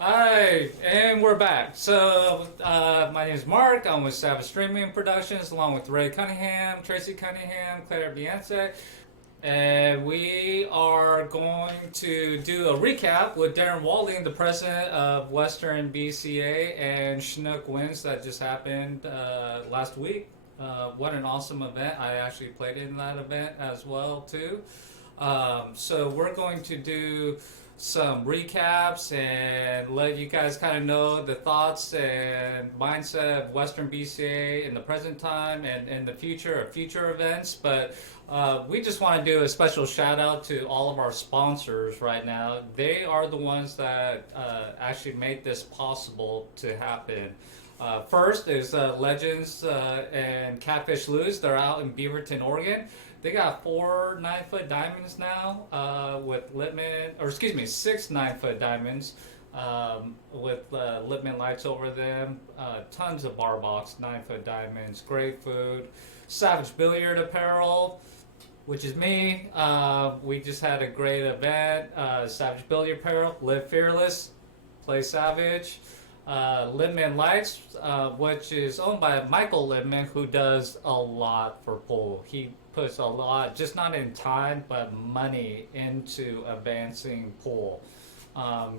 Hi, and we're back. My name is Mark. I'm with Savage Streaming Productions, along with Ray Cunningham, Tracy Cunningham, Claire Beyonce, and we are going to do a recap with Darin Walding, the president of Western BCA and Chinook Wins that just happened last week. What an awesome event! I actually played in that event as well too. So we're going to do some recaps and let you guys kind of know the thoughts and mindset of Western BCA in the present time and in the future of future events. But we just want to do a special shout out to all of our sponsors right now. They are the ones that actually made this possible to happen. First is Legends and Catfish Lose. They're out in Beaverton, Oregon. They got 4 9-foot diamonds now with Littman, or excuse me, 6 9-foot diamonds with Littman lights over them. Tons of bar box 9-foot diamonds. Great food. Savage Billiard Apparel, which is me. We just had a great event. Savage Billiard Apparel, Live Fearless, Play Savage. Littman Lights, which is owned by Michael Littman, who does a lot for pool. He puts a lot, just not in time, but money into advancing pool.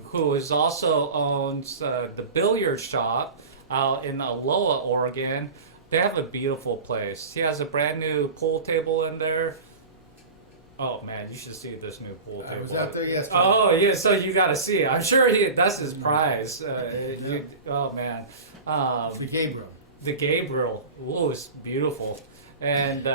Who is also owns the billiard shop out in Aloha, Oregon. They have a beautiful place. He has a brand new pool table in there. Oh man, you should see this new pool table. I was out there yesterday. Oh yeah, so you got to see it. I'm sure that's his prize. Oh man, The Gabriel. the Gabriel. Ooh, it's beautiful, and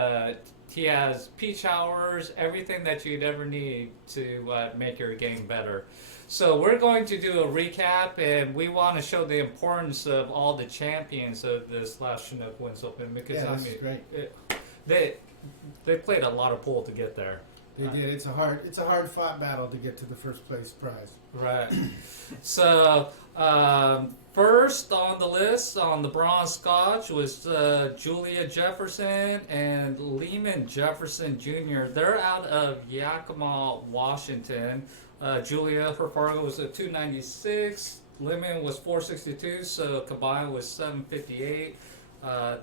he has peach showers, everything that you'd ever need to make your game better. So we're going to do a recap, and we want to show the importance of all the champions of this last Chinook Wins Open because Yeah, this is great. They played a lot of pool to get there. They did. It's a hard fought battle to get to the first place prize. Right. So, first on the list on the bronze scotch was Julia Jefferson and Lehman Jefferson Jr. They're out of Yakima, Washington. Julia, her Fargo was a 296. Lehman was 462, so combined was 758.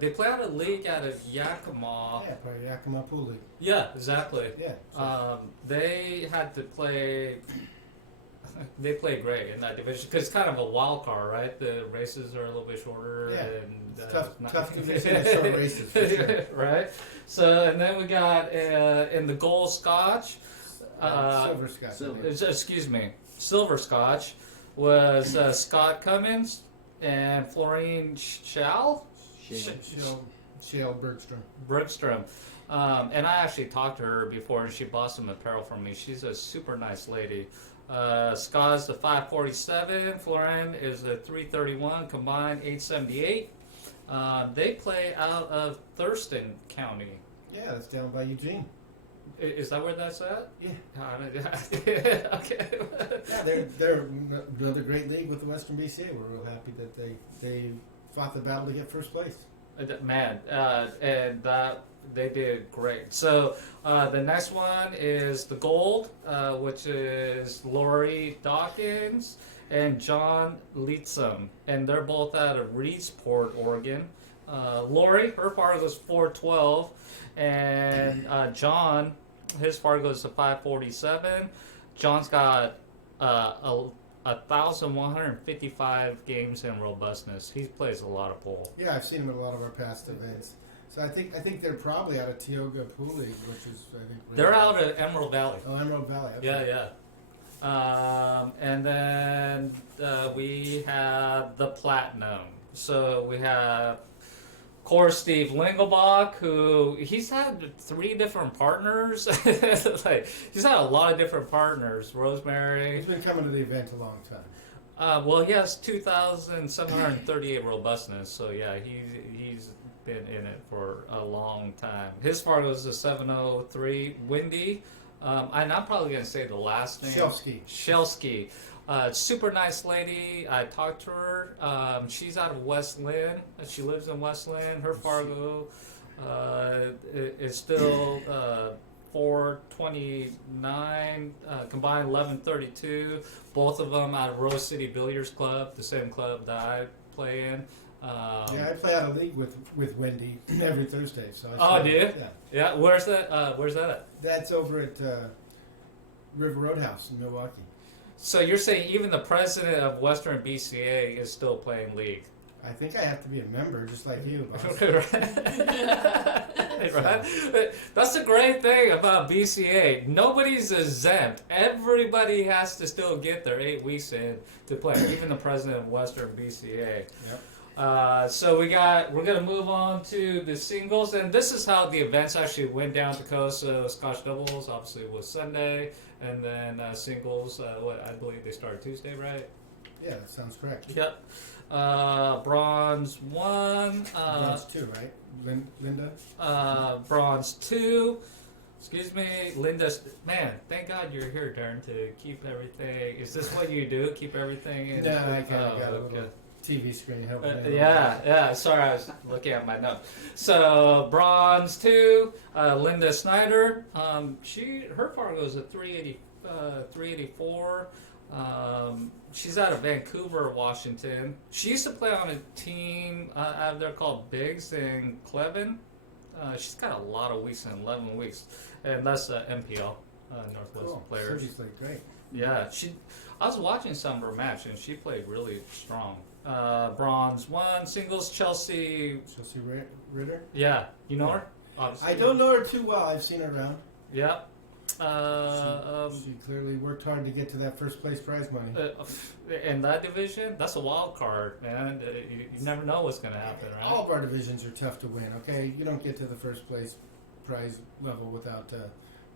They play out a league out of Yakima. Yeah, probably Yakima Pool League. Yeah, exactly. Yeah. So They had to play. They played great in that division because it's kind of a wild card, right? The races are a little bit shorter. Yeah. And, It's tough division of short races, for sure. Right. So and then we got in the gold scotch. Silver Scotch. Excuse me, silver scotch was Scott Cummins and Florine Schall. Shale Bergstrom. Bergstrom. And I actually talked to her before, and she bought some apparel from me. She's a super nice lady. Scott's the 547. Florin is a 331. Combined 878. They play out of Thurston County. Yeah, that's down by Eugene. Is that where that's at? Yeah. Okay. Yeah, they're another great league with the Western BCA. We're real happy that they fought the battle to get first place. Man, and they did great. So the next one is the gold, which is Lori Dawkins and John Leetzum, and they're both out of Reedsport, Oregon. Lori, her Fargo is 412, and John, his Fargo is a 547. John's got 1,155 games in robustness. He plays a lot of pool. Yeah, I've seen him at a lot of our past events. So I think they're probably out of Tioga Pool League, which is I think They're out of Emerald Valley. Oh, Emerald Valley. Okay. Yeah. And then we have the platinum. So we have, of course, Steve Lingelbach, who he's had 3 different partners. He's had a lot of different partners. Rosemary. He's been coming to the event a long time. Well, he has 2,738 robustness. So yeah, he's been in it for a long time. His Fargo is a 703. Wendy. And I'm probably going to say the last name. Shelsky. Super nice lady. I talked to her. She's out of West Lynn. She lives in West Lynn. Her Fargo is still 429, combined 1132. Both of them out of Rose City Billiards Club, the same club that I play in. Yeah, I play out of league with Wendy every Thursday. So Oh, do you? Yeah. Yeah. Where's that? Where's that at? That's over at River Roadhouse in Milwaukee. So you're saying even the president of Western BCA is still playing league? I think I have to be a member, just like you, boss. Right? That's the great thing about BCA. Nobody's exempt. Everybody has to still get their 8 weeks in to play, even the president of Western BCA. Yep. So we're gonna move on to the singles, and this is how the events actually went down the coast. So Scotch doubles obviously was Sunday, and then singles. I believe they started Tuesday, right? Yeah, that sounds correct. Yep. Bronze 1. Bronze 2, right? Linda? Bronze 2. Excuse me, Linda. Man, thank God you're here, Darin, to keep everything. Is this what you do? Keep everything in? No, I got a okay. little TV screen helping me. Yeah. Sorry, I was looking at my notes. So bronze 2, Linda Snyder. Her par goes at 384. She's out of Vancouver, Washington. She used to play on a team out there called Biggs in Cleven. She's got a lot of weeks in 11 weeks, and that's MPL, Northwest Players. So she's played great. Yeah, I was watching some of her match, and she played really strong. Bronze 1, singles, Chelsea Ritter? Yeah, you know her? Obviously. I don't know her too well. I've seen her around. Yeah. She clearly worked hard to get to that first place prize money. In that division, that's a wild card, man. You never know what's going to happen, right? All of our divisions are tough to win, okay? You don't get to the first place prize level without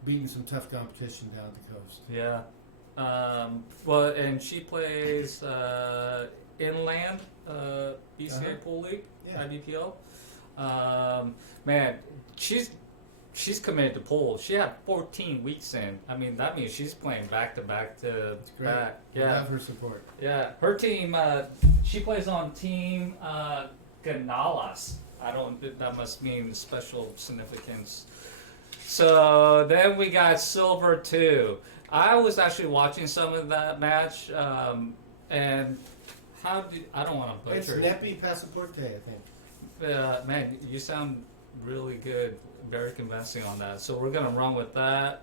beating some tough competition down the coast. Yeah. Well, and she plays Inland BCA Pool League, Yeah. IBPL. Man, she's committed to pool. She had 14 weeks in. I mean, that means she's playing back to back to back. Yeah. Love her support. Yeah. Her team, she plays on team Ganalas. That must mean special significance. So then we got silver 2. I was actually watching some of that match, and I don't want to butcher It's Nepi Passaporte, I think. man, you sound really good, very convincing on that. So we're gonna run with that.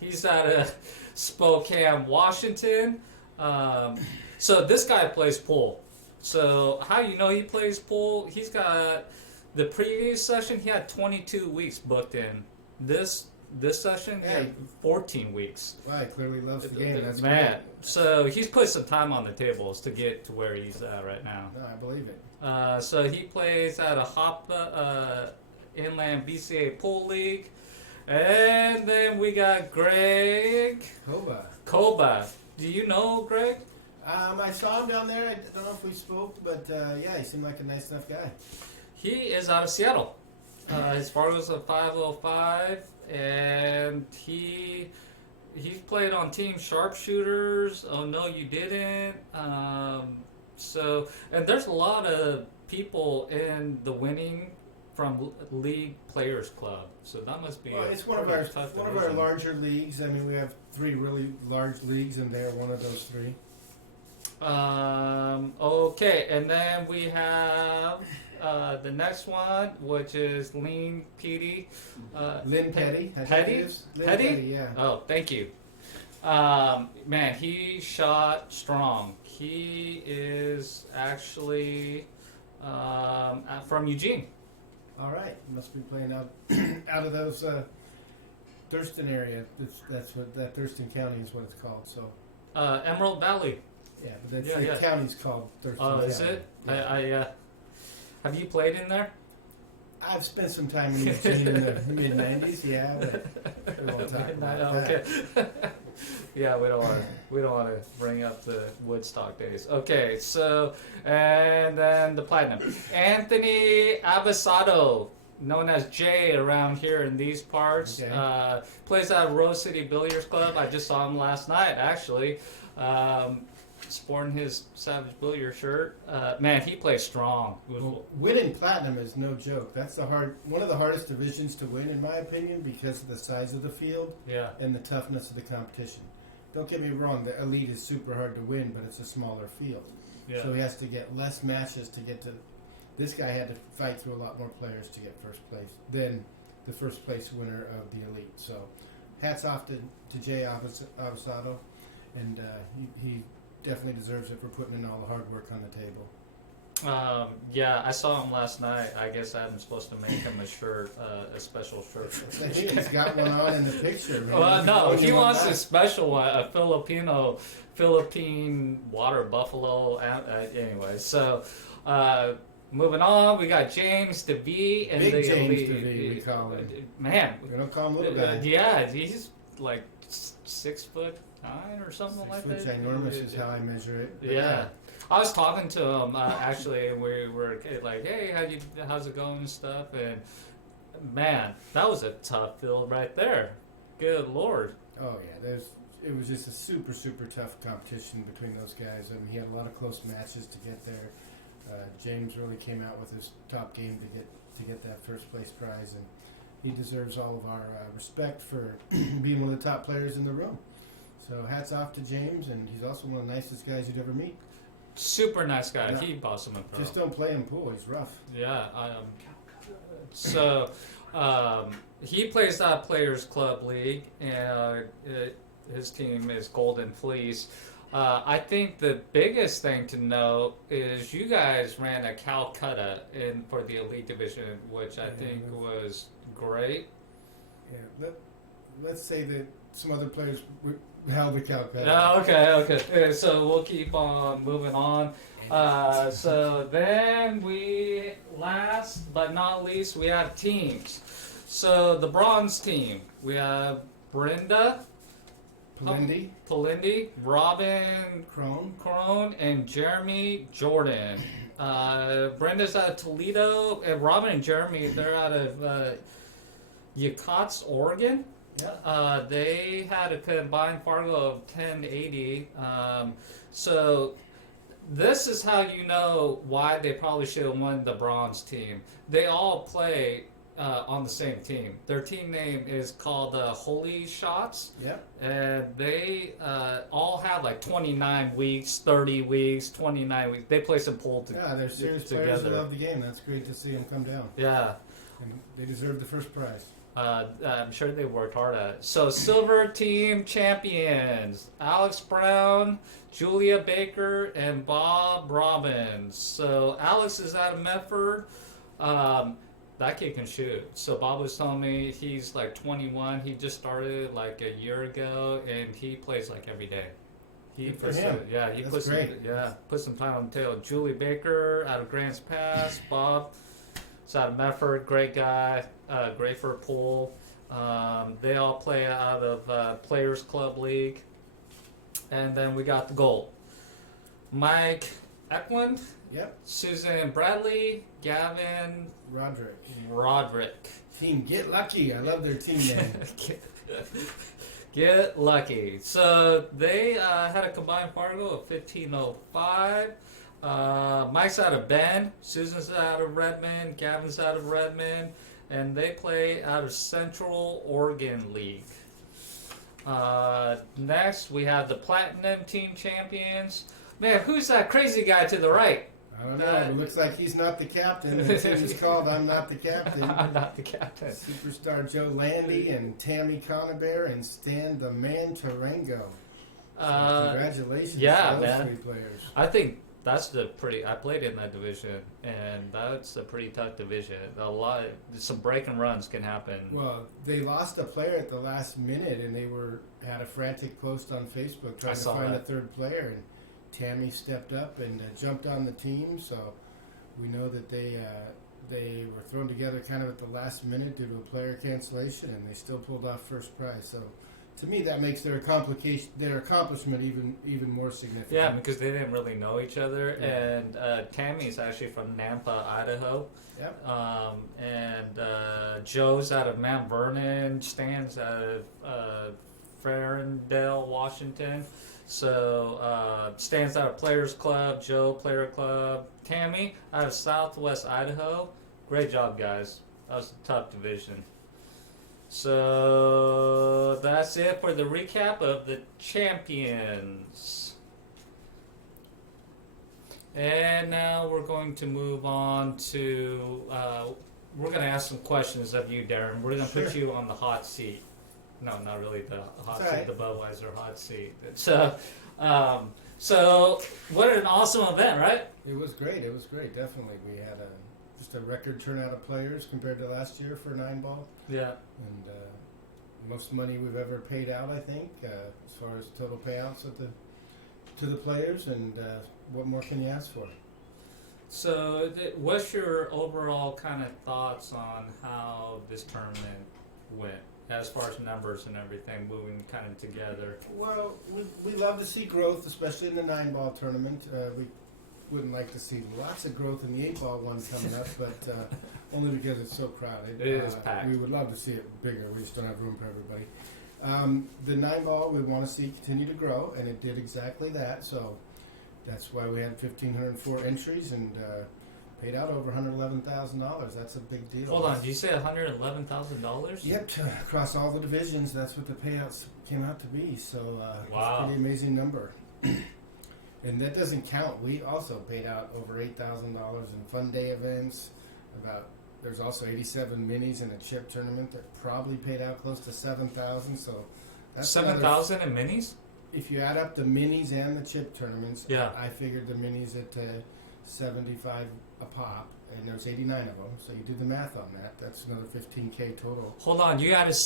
He's out of Spokane, Washington. So this guy plays pool. So how you know he plays pool? He's got the previous session. He had 22 weeks booked in. This session, he had 14 weeks. Wow, he clearly loves the game. That's man. great. So he's put some time on the tables to get to where he's at right now. No, I believe it. So he plays at a Hoppa Inland BCA Pool League. And then we got Greg Koba. Do you know Greg? I saw him down there. I don't know if we spoke, but yeah, he seemed like a nice enough guy. He is out of Seattle. His Fargo's a 505, and he's played on Team Sharpshooters. Oh no, you didn't. So, and there's a lot of people in the winning from League Players Club. So that must be. Well, it's one of our larger leagues. I mean, we have 3 really large leagues, and they're one of those 3. Okay, and then we have the next one, which is Lynn Petty. Lynn Petty. Petty? Petty, yeah. Oh, thank you. Man, he shot strong. He is actually from Eugene. All right, must be playing out out of those Thurston area. That's what that Thurston County is what it's called. So. Emerald Valley. Yeah, but the county's called Thurston County. Oh, is it? Yeah. Have you played in there? I've spent some time in Eugene in the mid-90s, yeah, but we won't talk about that. Yeah, we don't want to bring up the Woodstock days. Okay, so, and then the platinum. Anthony Abasado, known as Jay around here in these parts, plays at Rose City Billiards Club. I just saw him last night, actually. sporting his Savage Billiard shirt. Man, he plays strong. Well, winning platinum is no joke. That's one of the hardest divisions to win, in my opinion, because of the size of the field Yeah. and the toughness of the competition. Don't get me wrong, the elite is super hard to win, but it's a smaller field. Yeah. So he has to get less matches to get to. This guy had to fight through a lot more players to get first place than the first place winner of the elite. So, hats off to Jay Avasado, and he definitely deserves it for putting in all the hard work on the table. Yeah, I saw him last night. I guess I'm supposed to make him a shirt, a special shirt. I think he's got one on in the picture. Man. Well, no, he wants that. a special one, a Philippine water buffalo. Anyway, so moving on, we got James DeVee and Big the James elite. DeVee, we call him. Man, We don't call him little guy. yeah, he's like 6'9" or something 6 like foot that. ginormous is how I measure it. But Yeah. I was talking to him actually, and we were like, "Hey, how's it going and stuff?" And man, that was a tough field right there. Good Lord. Oh yeah, it was just a super tough competition between those guys. I mean, he had a lot of close matches to get there. James really came out with his top game to get that first place prize, and he deserves all of our respect for being one of the top players in the room. So hats off to James, and he's also one of the nicest guys you'd ever meet. Super nice guy. Yeah. He bossed him up. Just don't play him pool. He's rough. Yeah. So he plays that Players Club League, and his team is Golden Fleece. I think the biggest thing to know is you guys ran a Calcutta for the Elite Division, which I think was great. Yeah. Let's say that some other players held the Calcutta. Oh, okay. So we'll keep on moving on. So then last but not least, we have teams. So the bronze team, we have Brenda Palindi, Robin Crone, and Jeremy Jordan. Brenda's out of Toledo, and Robin and Jeremy, they're out of Yakuts, Oregon. Yeah. They had a combined Fargo of 1080. So this is how you know why they probably should have won the bronze team. They all play on the same team. Their team name is called Holy Shots. Yep. And they all have like 29 weeks, 30 weeks, 29 weeks. They play some pool Yeah, they're serious together. players who love the game. That's great to see them come down. Yeah. And they deserve the first prize. I'm sure they worked hard at it. So, silver team champions: Alex Brown, Julia Baker, and Bob Robbins. So, Alex is out of Medford. That kid can shoot. So, Bob was telling me he's like 21. He just started like a year ago, and he plays like every day. He Good for him. He That's puts great. put some time on the tail. Julie Baker out of Grants Pass. Bob. It's out of Medford, great guy, great for a pool. They all play out of Players Club League. And then we got the gold. Mike Eklund, Yep. Susan Bradley, Gavin Roderick. Team Get Lucky. I love their team name. Get lucky. So they had a combined Fargo of 1505. Mike's out of Bend, Susan's out of Redmond, Gavin's out of Redmond, and they play out of Central Oregon League. Next, we have the Platinum Team Champions. Man, who's that crazy guy to the right? I don't know. It looks like he's not the captain. The team is called I'm Not the Captain. I'm not the captain. Superstar Joe Landy and Tammy Conabear and Stan the Man Tarango. Congratulations yeah, to those man. three players. I think that's I played in that division, and that's a pretty tough division. Some break and runs can happen. Well, they lost a player at the last minute, and they had a frantic post on Facebook trying to find a third player, and Tammy stepped up and jumped on the team. So we know that they were thrown together kind of at the last minute due to a player cancellation, and they still pulled off first prize. So to me, that makes their accomplishment even more significant. Yeah, because they didn't really know each other, Yeah. and Tammy's actually from Nampa, Idaho. Yep. And Joe's out of Mount Vernon, Stan's out of Ferndale, Washington. So Stan's out of Players Club, Joe Player Club, Tammy out of Southwest Idaho. Great job, guys. That was a tough division. So that's it for the recap of the champions. And now we're going to move on to, we're going to ask some questions of you, Darin. We're going to put you on the hot seat. No, not really the hot seat, right. The Budweiser hot seat. So what an awesome event, right? It was great. It was great, definitely. We had just a record turnout of players compared to last year for 9-ball. Yeah. And most money we've ever paid out, I think, as far as total payouts to the players. And what more can you ask for? So what's your overall kind of thoughts on how this tournament went, as far as numbers and everything moving kind of together? Well, we love to see growth, especially in the 9-ball tournament. We wouldn't like to see lots of growth in the 8-ball one coming up, but only because it's so crowded. It is packed. We would love to see it bigger. We just don't have room for everybody. The 9-ball we want to see continue to grow, and it did exactly that. So that's why we had 1,504 entries and paid out over $111,000. That's a big deal. Hold on, did you say $111,000? Yep, across all the divisions, that's what the payouts came out to be. So wow. It's a pretty amazing number. And that doesn't count. We also paid out over $8,000 in fun day events. There's also 87 minis in a chip tournament that probably paid out close to $7,000. So that's $7,000 in minis. If you add up the minis and the chip tournaments, yeah, I figured the minis at 75 a pop, and there's 89 of them. So you do the math on that. That's another $15K total. Hold on, you added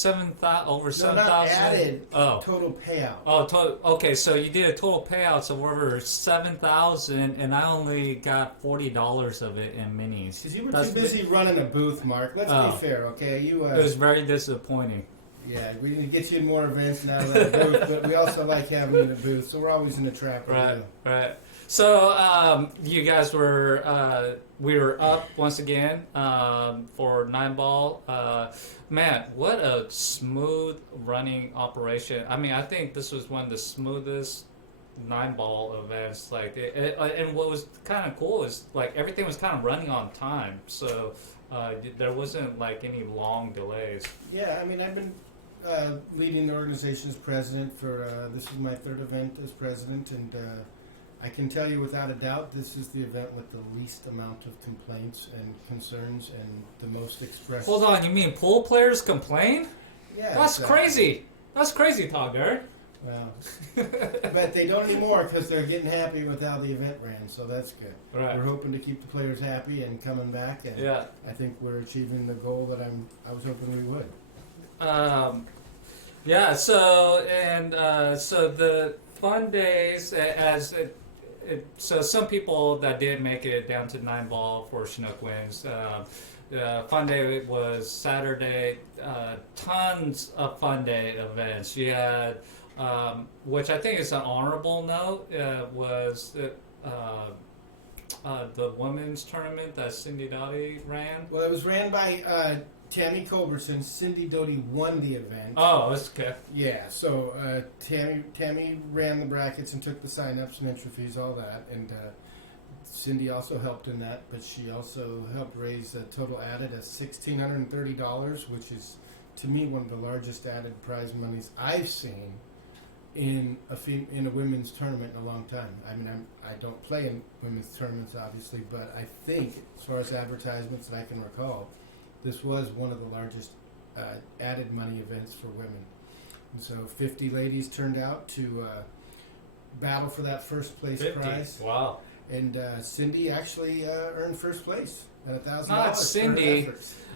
over 7,000. No, not added. Oh, total payout. Oh, okay. So you did a total payouts of over 7,000, and I only got $40 of it in minis. Because you were too busy running a booth, Mark. Let's be fair, okay? It was very disappointing. Yeah, we need to get you in more events now than a booth, but we also like having you in a booth, so we're always in the trap. Right. So you guys were, we were up once again for 9-ball. Man, what a smooth running operation. I mean, I think this was one of the smoothest 9-ball events. Like, and what was kind of cool is like everything was kind of running on time, so there wasn't like any long delays. Yeah, I mean, I've been leading the organization as president for this is my third event as president, and I can tell you without a doubt this is the event with the least amount of complaints and concerns and the most expressed. Hold on, you mean pool players complain? Yeah, that's crazy. That's crazy talk, Darin. Well, but they don't anymore because they're getting happy with how the event ran, so that's good. Right. We're hoping to keep the players happy and coming back, and yeah, I think we're achieving the goal that I was hoping we would. Yeah. So so the fun days so some people that did make it down to 9-ball for Chinook wins. Fun day was Saturday. Tons of fun day events. You had, which I think is an honorable note, was the women's tournament that Cindy Dottie ran. Well, it was ran by Tammy Culbertson. Cindy Doty won the event. Oh, that's good. Yeah, so Tammy ran the brackets and took the sign-ups and entry fees, all that, and Cindy also helped in that, but she also helped raise the total added at $1,630, which is, to me, one of the largest added prize monies I've seen in a women's tournament in a long time. I mean, I don't play in women's tournaments, obviously, but I think, as far as advertisements that I can recall, this was one of the largest added money events for women. And so 50 ladies turned out to battle for that first place 50. Prize. Wow. And Cindy actually earned first place at $1,000. Not Cindy.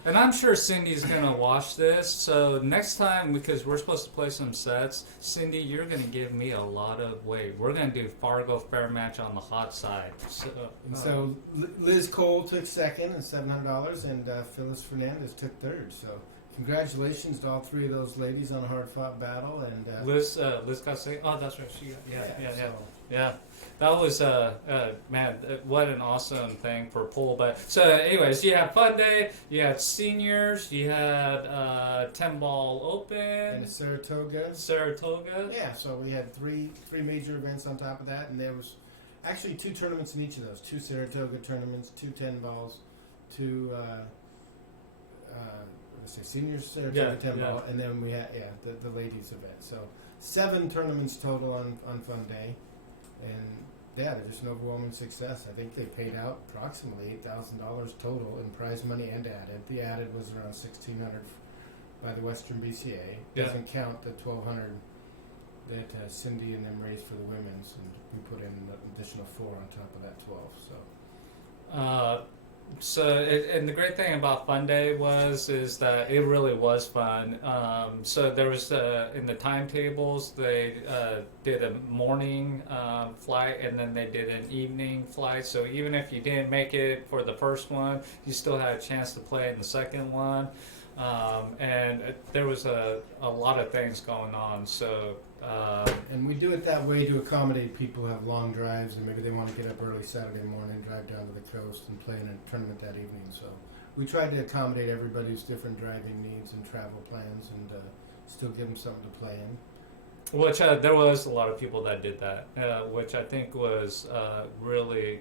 And I'm sure Cindy's going to watch this. So next time, because we're supposed to play some sets, Cindy, you're going to give me a lot of weight. We're going to do Fargo Fair Match on the hot side. So Liz Cole took second at $700, and Phyllis Fernandez took third. So congratulations to all three of those ladies on a hard-fought battle. And Liz got second. Oh, that's right. She got, yeah. That was man, what an awesome thing for pool. But so, anyways, you had fun day. You had seniors. You had 10-ball open. to Saratoga. Saratoga. Yeah, so we had three major events on top of that, and there was actually 2 tournaments in each of those. 2 Saratoga tournaments, 2 10 balls, 2 let's say seniors Saratoga 10 ball, and then we had the ladies event. So 7 tournaments total on Fun Day, and they're just an overwhelming success. I think they paid out approximately $8,000 total in prize money and added. The added was around $1,600 by the Western BCA. Doesn't count the $1,200 that Cindy and them raised for the women's, and we put in an additional 4 on top of that 12. And the great thing about Fun Day is that it really was fun. So there was in the timetables they did a morning flight, and then they did an evening flight. So even if you didn't make it for the first one, you still had a chance to play in the second one. And there was a lot of things going on. So and we do it that way to accommodate people who have long drives, and maybe they want to get up early Saturday morning, drive down to the coast, and play in a tournament that evening. So we tried to accommodate everybody's different driving needs and travel plans, and still give them something to play in. Which there was a lot of people that did that, which I think was really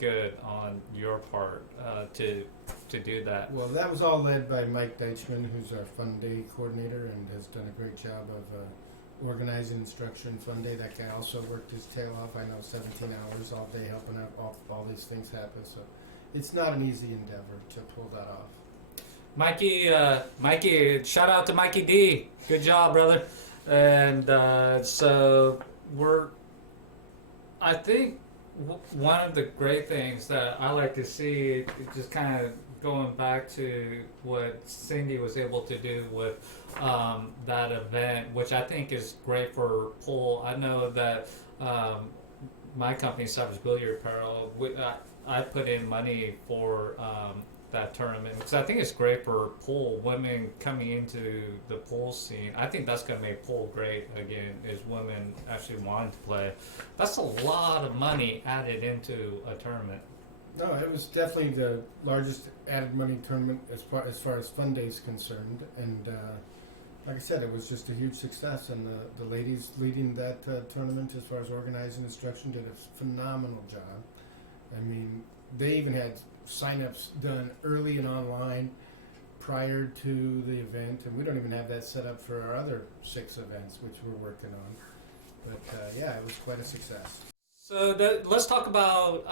good on your part to do that. Well, that was all led by Mike Deichman, who's our Fun Day coordinator and has done a great job of organizing instruction. Fun Day, that guy also worked his tail off. I know 17 hours all day helping out all these things happen. So it's not an easy endeavor to pull that off. Mikey, shout out to Mikey D. Good job, brother. And so I think one of the great things that I like to see, just kind of going back to what Cindy was able to do with that event, which I think is great for pool. I know that my company, Savage Billiard Apparel, I put in money for that tournament because I think it's great for pool women coming into the pool scene. I think that's going to make pool great again, is women actually wanting to play. That's a lot of money added into a tournament. No, it was definitely the largest added money tournament as far as Fun Day is concerned, and like I said, it was just a huge success. And the ladies leading that tournament, as far as organizing instruction, did a phenomenal job. I mean, they even had sign-ups done early and online prior to the event, and we don't even have that set up for our other 6 events, which we're working on. But yeah, it was quite a success. So let's talk about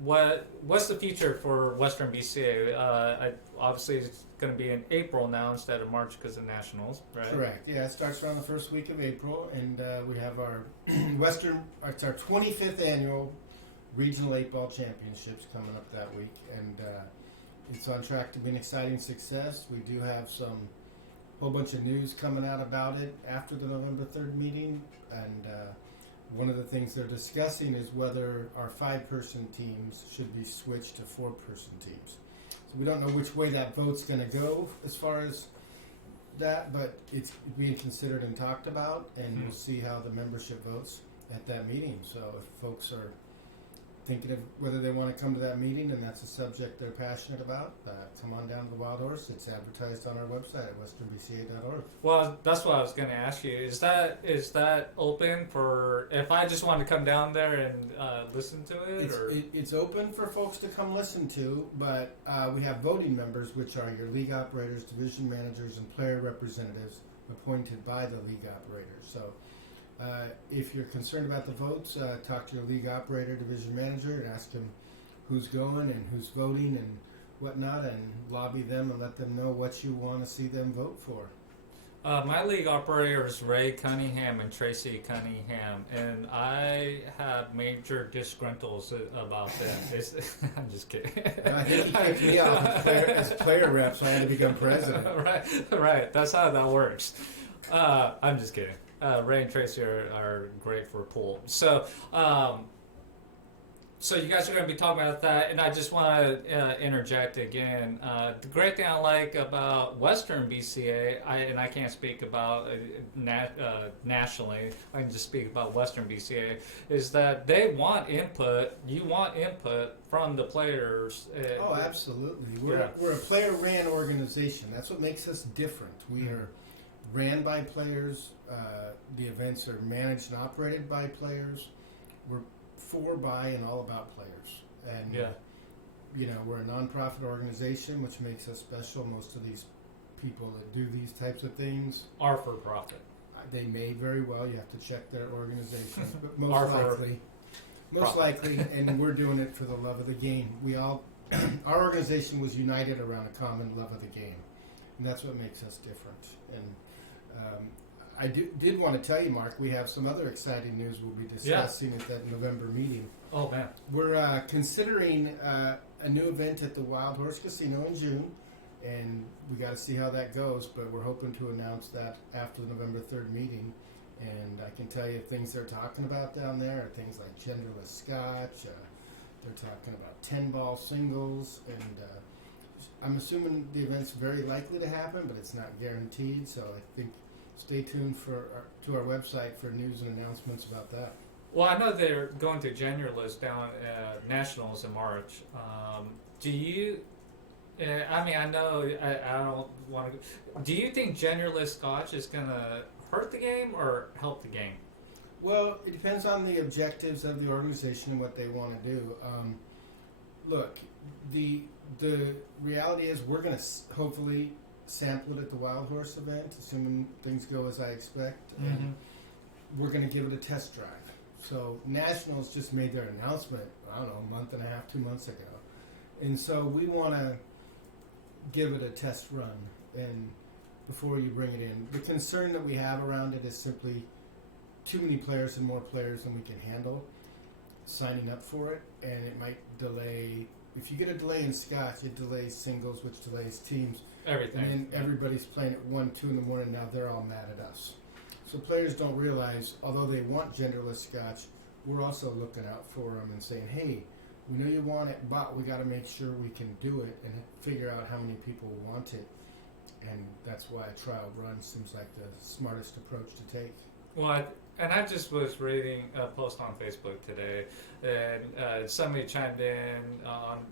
what's the future for Western BCA. Obviously, it's going to be in April now instead of March because of Nationals, right? Correct. Yeah, it starts around the first week of April, and we have our it's our 25th annual Regional 8-Ball Championships coming up that week, and it's on track to be an exciting success. We do have whole bunch of news coming out about it after the November 3rd meeting, and one of the things they're discussing is whether our 5-person teams should be switched to 4-person teams. So we don't know which way that vote's going to go as far as that, but it's being considered and talked about, and we'll see how the membership votes at that meeting. So if folks are thinking of whether they want to come to that meeting and that's a subject they're passionate about, come on down to the Wild Horse. It's advertised on our website at westernbca.org. Well, that's what I was going to ask you. Is that open for if I just want to come down there and listen to it? It's open for folks to come listen to, but we have voting members, which are your league operators, division managers, and player representatives appointed by the league operators. So if you're concerned about the votes, talk to your league operator, division manager, and ask them who's going and who's voting and whatnot, and lobby them and let them know what you want to see them vote for. My league operators Ray Cunningham and Tracy Cunningham, and I have major disgruntles about them. I'm just kidding. I think he kicked me out as player rep, so I had to become president. Right. That's how that works. I'm just kidding. Ray and Tracy are great for pool. So you guys are going to be talking about that, and I just want to interject again. The great thing I like about Western BCA, and I can't speak about nationally, I can just speak about Western BCA, is that they want input. You want input from the players. Oh, absolutely. We're a player-ran organization. That's what makes us different. We are ran by players. The events are managed and operated by players. We're for, by, and all about players. And we're a nonprofit organization, which makes us special. Most of these people that do these types of things are for profit. They may very well. You have to check their organization, but most likely, and we're doing it for the love of the game. We all, our organization was united around a common love of the game, and that's what makes us different. And I did want to tell you, Mark, we have some other exciting news we'll be discussing at that November meeting. Oh man, we're considering a new event at the Wild Horse Casino in June. And we got to see how that goes, but we're hoping to announce that after the November 3rd meeting. And I can tell you things they're talking about down there are things like genderless scotch. They're talking about 10-ball singles, and I'm assuming the event's very likely to happen, but it's not guaranteed. So I think stay tuned to our website for news and announcements about that. Well, I know they're going to genderless down at Nationals in March. Do you? I mean, I know I don't want to. Do you think genderless scotch is going to hurt the game or help the game? Well, it depends on the objectives of the organization and what they want to do. Look, the reality is we're going to hopefully sample it at the Wild Horse event, assuming things go as I expect, and we're going to give it a test drive. So Nationals just made their announcement, I don't know, a month and a half, 2 months ago. And so we want to give it a test run and before you bring it in. The concern that we have around it is simply too many players and more players than we can handle signing up for it, and it might delay. If you get a delay in scotch, it delays singles, which delays teams. Everything. And then everybody's playing at 1, 2 in the morning. Now they're all mad at us. So players don't realize, although they want genderless scotch, we're also looking out for them and saying, hey, we know you want it, but we got to make sure we can do it and figure out how many people want it. And that's why a trial run seems like the smartest approach to take. Well, I just was reading a post on Facebook today, and somebody chimed in on.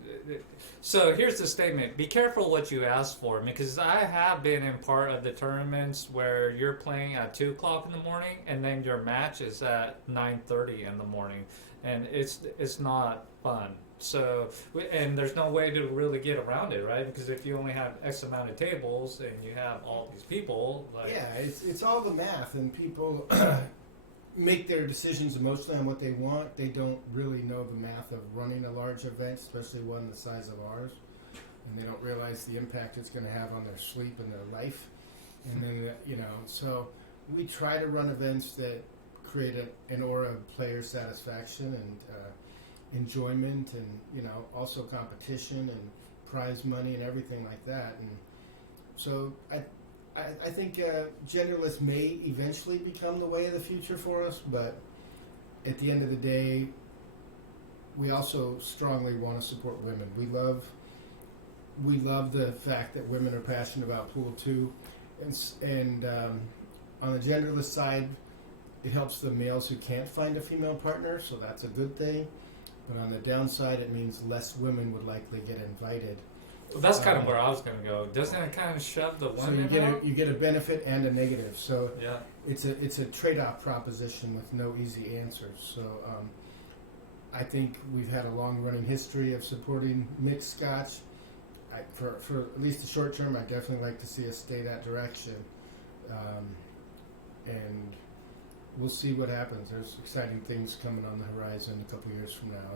So here's the statement: be careful what you ask for, because I have been in part of the tournaments where you're playing at 2:00 in the morning, and then your match is at 9:30 in the morning, and it's not fun. So, and there's no way to really get around it, right? Because if you only have X amount of tables and you have all these people, like it's all the math, and people make their decisions emotionally on what they want. They don't really know the math of running a large event, especially one the size of ours, and they don't realize the impact it's going to have on their sleep and their life. And then so we try to run events that create an aura of player satisfaction and enjoyment, and also competition and prize money and everything like that. And so I think genderless may eventually become the way of the future for us, but at the end of the day, we also strongly want to support women. We love the fact that women are passionate about pool too, and on the genderless side, it helps the males who can't find a female partner, so that's a good thing. But on the downside, it means less women would likely get invited. Well, that's kind of where I was going to go. Doesn't it kind of shove the women out? You get a benefit and a negative. So yeah, it's a trade-off proposition with no easy answers. So I think we've had a long-running history of supporting mixed scotch. For at least the short term, I'd definitely like to see us stay that direction. And we'll see what happens. There's exciting things coming on the horizon a couple years from now,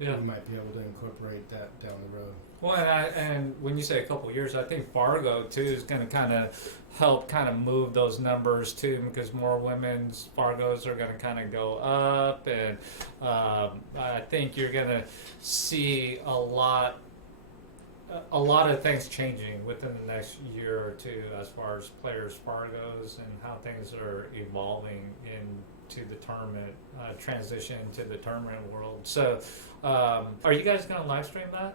and we might be able to incorporate that down the road. Well, and when you say a couple years, I think Fargo too is going to kind of help kind of move those numbers too, because more women's Fargos are going to kind of go up, and I think you're going to see a lot of things changing within the next year or two as far as players' Fargos and how things are evolving into the tournament, transition to the tournament world. So, are you guys going to live stream that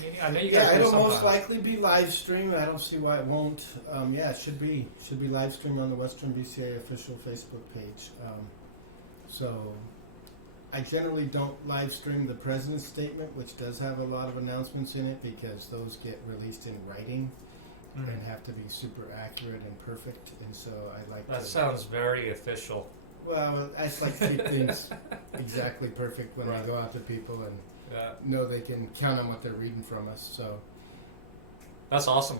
meeting? I know you guys. Yeah, it'll most likely be live streamed. I don't see why it won't. It should be live streamed on the Western BCA official Facebook page. So I generally don't live stream the president's statement, which does have a lot of announcements in it, because those get released in writing, and have to be super accurate and perfect. And so I like that sounds very official. Well, I just like to keep things exactly perfect when I go out to people and know they can count on what they're reading from us. So that's awesome.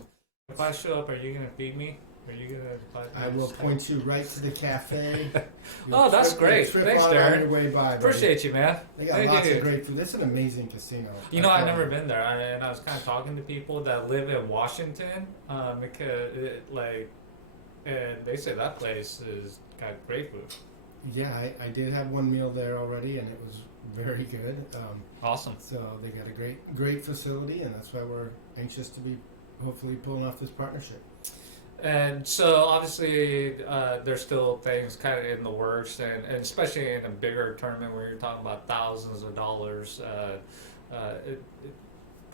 If I show up, are you going to feed me? Are you going to? I will point you right to the cafe. Oh, that's great. Thanks, Darin. On your way by, appreciate you, man. They got lots of great food. It's an amazing casino. You know, I've never been there, and I was kind of talking to people that live in Washington, because and they say that place is got great food. Yeah, I did have one meal there already, and it was very good. Awesome. So they got a great facility, and that's why we're anxious to be hopefully pulling off this partnership. And so obviously there's still things kind of in the works, and especially in a bigger tournament where you're talking about thousands of dollars,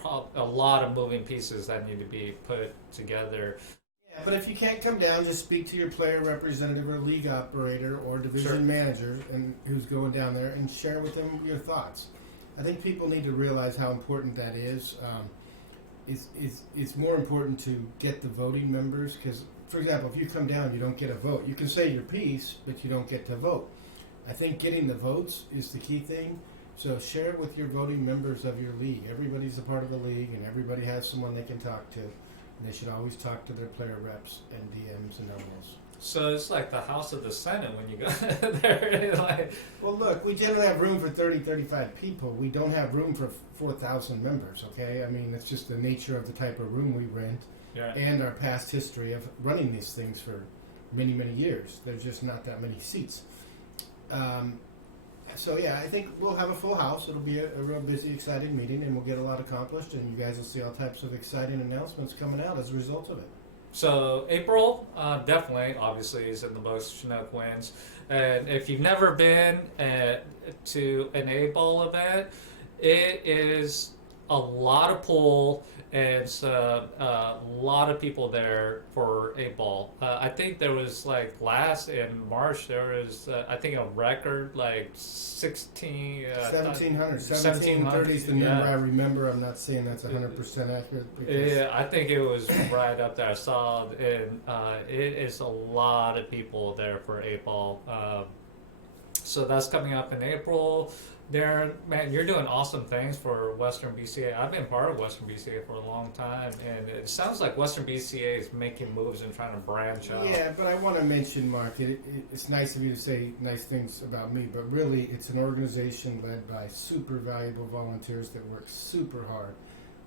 a lot of moving pieces that need to be put together. Yeah, but if you can't come down, just speak to your player representative or league operator or division manager and who's going down there and share with them your thoughts. I think people need to realize how important that is. It's more important to get the voting members because, for example, if you come down, you don't get a vote. You can say your piece, but you don't get to vote. I think getting the votes is the key thing. So share it with your voting members of your league. Everybody's a part of the league, and everybody has someone they can talk to. And they should always talk to their player reps and DMs and LOs. So it's like the House of the Senate when you go there. Well, look, we generally have room for 30, 35 people. We don't have room for 4,000 members, okay? I mean, it's just the nature of the type of room we rent and our past history of running these things for many, many years. There's just not that many seats. So, yeah, I think we'll have a full house. It'll be a real busy, exciting meeting, and we'll get a lot accomplished, and you guys will see all types of exciting announcements coming out as a result of it. So April, definitely, obviously, is in the books. Chinook wins. And if you've never been to an A-ball event, it is a lot of pool and a lot of people there for A-ball. I think there was in March, there was, I think a record 1730 is the number I remember. I'm not saying that's 100% accurate. Yeah, I think it was right up there. I saw it, and it is a lot of people there for A-ball. So that's coming up in April. Darin, man, you're doing awesome things for Western BCA. I've been part of Western BCA for a long time, and it sounds like Western BCA is making moves and trying to branch out. Yeah, but I want to mention, Mark, it's nice of you to say nice things about me, but really it's an organization led by super valuable volunteers that work super hard.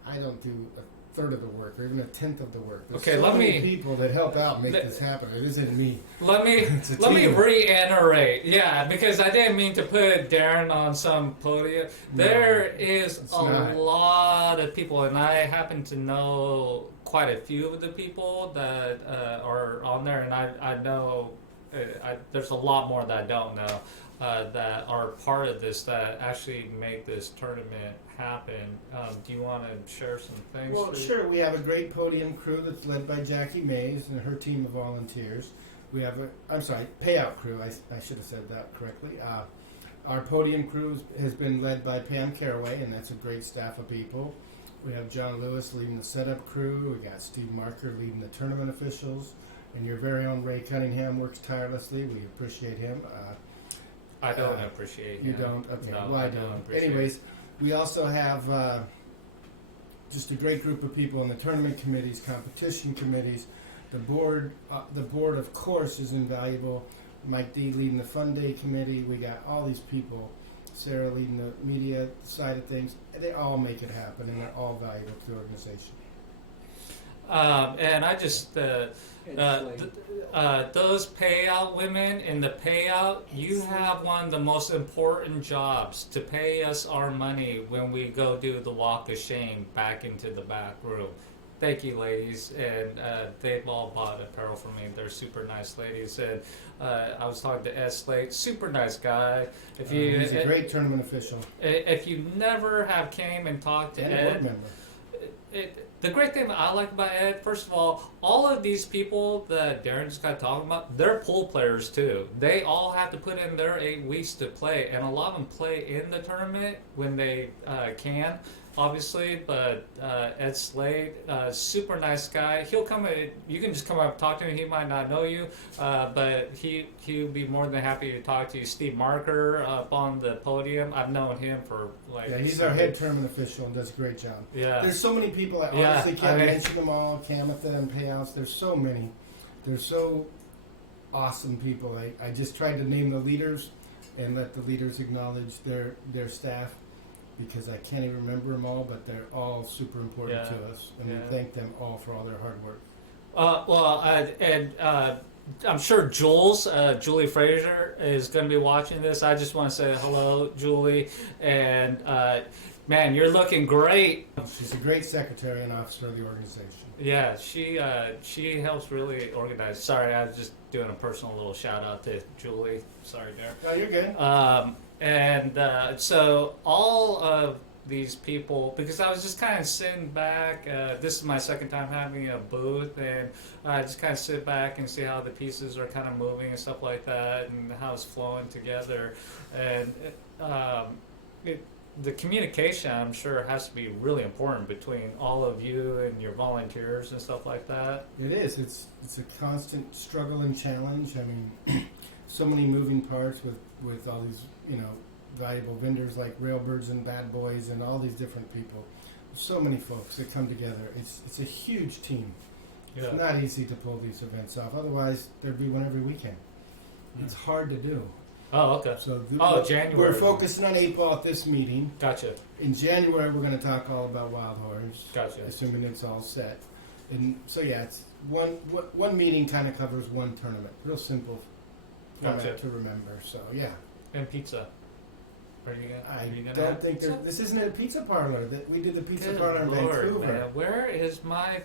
I don't do a third of the work or even a tenth of the work. There's so many people that help out and make this happen. It isn't me. Let me reiterate, because I didn't mean to put Darin on some podium. There is a lot of people, and I happen to know quite a few of the people that are on there, and I know there's a lot more that I don't know that are part of this that actually make this tournament happen. Do you want to share some things? Well, sure. We have a great podium crew that's led by Jackie Mays and her team of volunteers. We have payout crew. I should have said that correctly. Our podium crew has been led by Pam Caraway, and that's a great staff of people. We have John Lewis leading the setup crew. We got Steve Marker leading the tournament officials. And your very own Ray Cunningham works tirelessly. We appreciate him. I don't appreciate him. You don't? Okay. No, well, I don't. Anyways, we also have just a great group of people in the tournament committees, competition committees. The board, of course, is invaluable. Mike D leading the Fun Day committee. We got all these people. Sarah leading the media side of things. They all make it happen, and they're all valuable to the organization. And I just those payout women in the payout, you have one of the most important jobs to pay us our money when we go do the walk of shame back into the back room. Thank you, ladies, and they've all bought apparel for me. They're super nice ladies, and I was talking to Ed Slate, super nice guy. He's a great tournament official. If you never have came and talked to Ed, board member. The great thing I like about Ed, first of all of these people that Darin just got talking about, they're pool players too. They all have to put in their 8 weeks to play, and a lot of them play in the tournament when they can. obviously, but Ed Slade, super nice guy. He'll come. You can just come up and talk to him. He might not know you, but he'll be more than happy to talk to you. Steve Marker up on the podium. I've known him for like. Yeah, he's our head tournament official and does a great job. Yeah. There's so many people. I honestly can't mention them all. Kamatha and Payouts. There's so many. There's so awesome people. I just tried to name the leaders and let the leaders acknowledge their staff, because I can't even remember them all, but they're all super important to us, and we thank them all for all their hard work. I'm sure Julie Fraser is going to be watching this. I just want to say hello, Julie, and man, you're looking great. She's a great secretary and officer of the organization. Yeah, she helps really organize. Sorry, I was just doing a personal little shout out to Julie. Sorry, there. No, you're good. So all of these people, because I was just kind of sitting back, this is my second time having a booth, and I just kind of sit back and see how the pieces are kind of moving and stuff like that, and how it's flowing together. And the communication, I'm sure, has to be really important between all of you and your volunteers and stuff like that. It is. It's a constant struggle and challenge. I mean, so many moving parts with all these, valuable vendors like Railbirds and Bad Boys and all these different people. So many folks that come together. It's a huge team. Yeah. It's not easy to pull these events off. Otherwise, there'd be one every weekend. It's hard to do. Oh, okay. So January. We're focusing on 8-ball at this meeting. Gotcha. In January, we're going to talk all about Wild Horse. Gotcha. Assuming it's all set. And so it's one meeting kind of covers one tournament. Real simple format to remember. So yeah. And pizza. I don't think this isn't a pizza parlor. That we do the pizza parlor in Lord, Vancouver. Man, where is my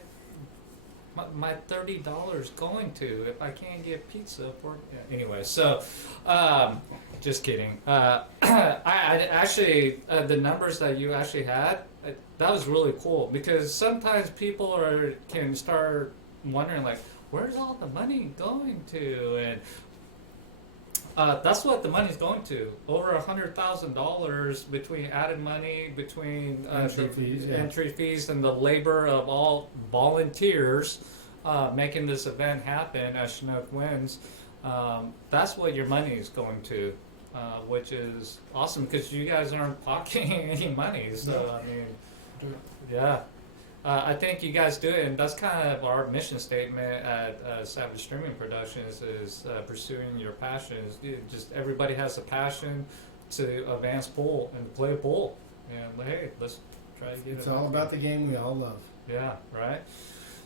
$30 going to if I can't get pizza for anyway? So, just kidding. I actually the numbers that you actually had, that was really cool, because sometimes people can start wondering like, where's all the money going to? And that's what the money's going to. Over $100,000 between added money, between entry fees, and the labor of all volunteers making this event happen as Chinook wins. That's what your money is going to, which is awesome, because you guys aren't pocketing any money. So I mean, yeah. I think you guys do it, and that's kind of our mission statement at Savage Streaming Productions, is pursuing your passions. Just everybody has a passion to advance pool and play pool. And hey, let's try to get it. It's all about the game we all love. Yeah, right.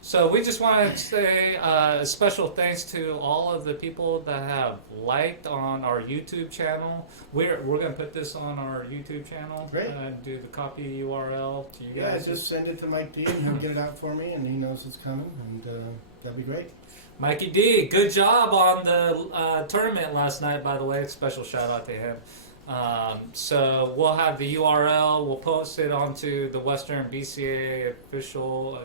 So we just want to say a special thanks to all of the people that have liked on our YouTube channel. We're going to put this on our YouTube channel. Great. And do the copy URL to you guys. Yeah, just send it to Mike D and he'll get it out for me, and he knows it's coming, and that'd be great. Mikey D, good job on the tournament last night, by the way. Special shout out to him. So we'll have the URL. We'll post it onto the Western BCA official.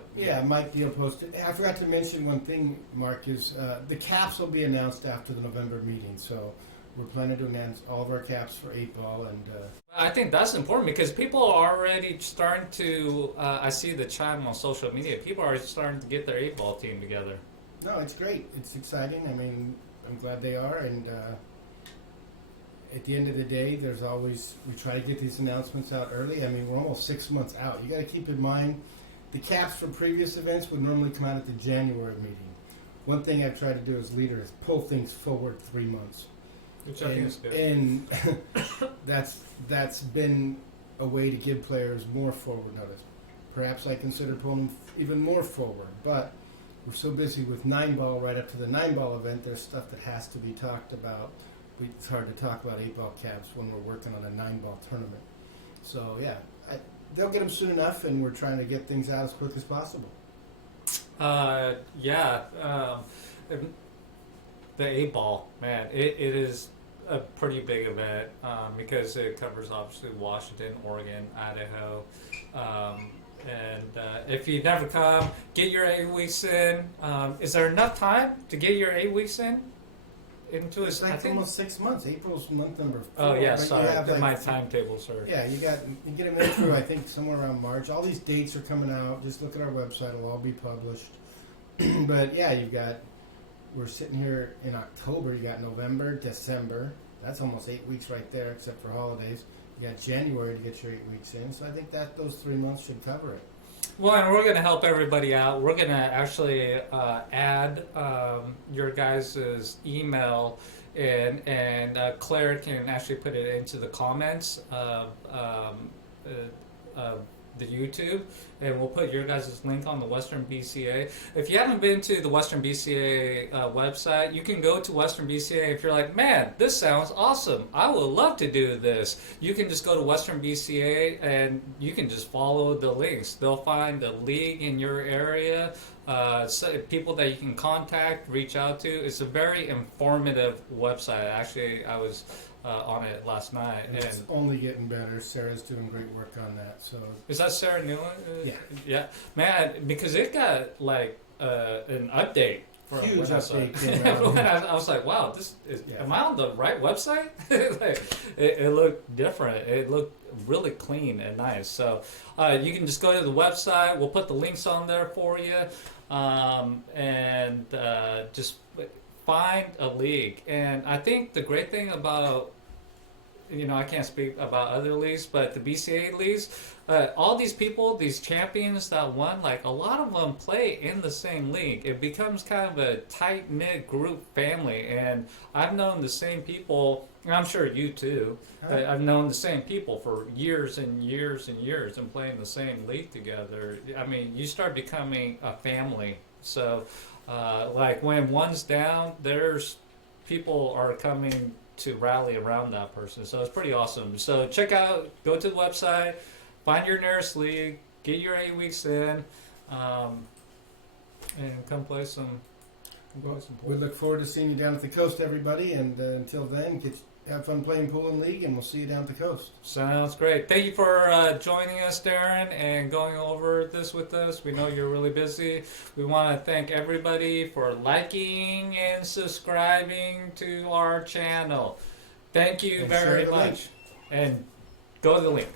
Mike D will post it. I forgot to mention one thing, Mark, is the caps will be announced after the November meeting. So we're planning to announce all of our caps for 8-ball. And I think that's important, because people are already starting to, I see the channel on social media, people are starting to get their 8-ball team together. No, it's great. It's exciting. I mean, I'm glad they are. And at the end of the day, we try to get these announcements out early. I mean, we're almost 6 months out. You got to keep in mind, the caps for previous events would normally come out at the January meeting. One thing I've tried to do as leader is pull things forward 3 months. Which I think is good. And that's been a way to give players more forward notice. Perhaps I consider pulling them even more forward, but we're so busy with 9-ball right up to the 9-ball event. There's stuff that has to be talked about. It's hard to talk about 8-ball caps when we're working on a 9-ball tournament. So yeah, they'll get them soon enough, and we're trying to get things out as quick as possible. The 8-ball, man, it is a pretty big event, because it covers obviously Washington, Oregon, Idaho, and if you never come, get your 8 weeks in. Is there enough time to get your 8 weeks in? into It's it. like almost 6 months. April's month number 4. Oh yeah, but you sorry. have, like, My timetables are. Yeah, you get them through. I think somewhere around March. All these dates are coming out. Just look at our website; it'll all be published. But yeah, we're sitting here in October. You got November, December. That's almost 8 weeks right there, except for holidays. You got January to get your 8 weeks in. So I think that those 3 months should cover it. Well, and we're going to help everybody out. We're going to actually add your guys' email, and Claire can actually put it into the comments of the YouTube, and we'll put your guys' link on the Western BCA. If you haven't been to the Western BCA website, you can go to Western BCA. If you're like, man, this sounds awesome, I would love to do this, you can just go to Western BCA and you can just follow the links. They'll find a league in your area, so people that you can contact, reach out to. It's a very informative website. Actually, I was on it last night, And it's only getting better. Sarah's doing great work on that. So is that Sarah Newland? Yeah. Yeah, man, because it got like an update. Huge update. When I was like, wow, am I on the right website? Like, it looked different. It looked really clean and nice. So you can just go to the website. We'll put the links on there for you, and just find a league. And I think the great thing about, I can't speak about other leagues, but the BCA leagues, all these people, these champions that won, like a lot of them play in the same league. It becomes kind of a tight-knit group family, and I've known the same people, and I'm sure you too, I've known the same people for years and years and years and playing the same league together. I mean, you start becoming a family. So like when one's down, there's people are coming to rally around that person. So it's pretty awesome. So go to the website, find your nearest league, get your 8 weeks in, and come play some. We look forward to seeing you down at the coast, everybody. And until then, have fun playing pool and league, and we'll see you down at the coast. Sounds great. Thank you for joining us, Darin, and going over this with us. We know you're really busy. We want to thank everybody for liking and subscribing to our channel. Thank you very much. And go to the link.